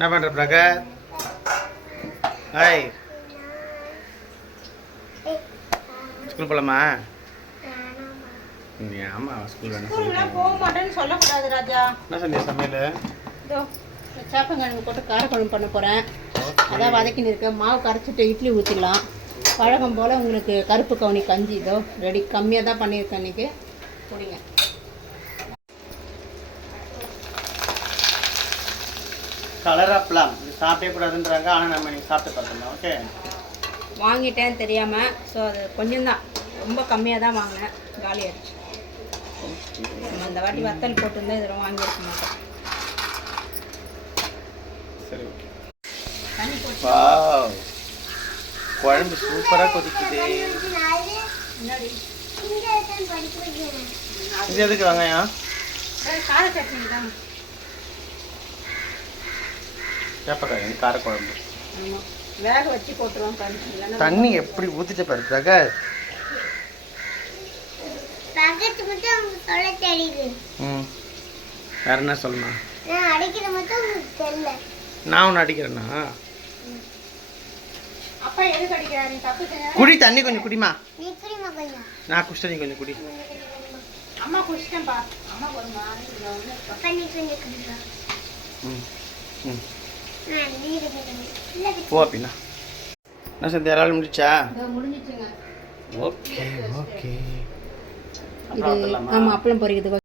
என்ன பண்ணுற பிரகத்? Hi, school போகலாமா? ஆமாம், ஸ்கூல் வேணாம். போக மாட்டேன்னு சொல்லக்கூடாது ராஜா. என்ன செஞ்ச சமையல்? இதோ சேப்பங்கிழங்கு போட்டு காரக்குழம்பு பண்ண போகிறேன். அதான் வதக்கின்னு இருக்கேன். மாவு கரைச்சிட்டு இட்லி ஊற்றிடலாம். பழகம் போல் உங்களுக்கு கருப்பு கவுனி கஞ்சி இதோ ரெடி. கம்மியாக தான் பண்ணியிருக்கேன் இன்றைக்கி. குடிங்க. கலர் அப்பலாம் இது சாப்பிடவே கூடாதுன்றாங்க. ஆனால் நம்ம இன்னைக்கு சாப்பிட்டு பார்த்துக்கலாம். ஓகே, வாங்கிட்டேன் தெரியாமல். ஸோ அது கொஞ்சம் தான், ரொம்ப கம்மியாக தான் வாங்கினேன். காலி ஆயிடுச்சு. நம்ம அந்த வாட்டி வத்தல் போட்டிருந்தா இதெல்லாம் வாங்கியிருக்க மாட்டோம். சரி, ஓகே. தண்ணி போட்டு வாவ், குழம்பு சூப்பராக கொதிக்குது. முன்னாடி இது எதுக்கு வெங்காயம்? கார சட்னி தான். சேப்பக்காய் காரக்குழம்பு. ஆமாம், வேக வச்சு போட்டுருவோம். கஞ்சி தண்ணி எப்படி ஊற்றிட்ட பாரு பிரகத். ம், வேற என்ன சொல்லணும்? நான் ஒன்று அடிக்கிறேன்னா? அப்பா எதுக்கு அடிக்கிறாரு? தப்பு செஞ்சா குடி, தண்ணி கொஞ்சம் குடிமா. நான் குடிச்சிட்டேன், நீ கொஞ்சம் குடி. அம்மா குடிச்சிட்டேன்ப்பா. அம்மா கொடுமா. ம் ம் போ அப்படின்னா. என்ன செஞ்ச எல்லாரும் முடிச்சா? முடிஞ்சிச்சுங்க. Okay okay. இது ஆமாம், அப்பளம் பொரிக்கிறதுக்கு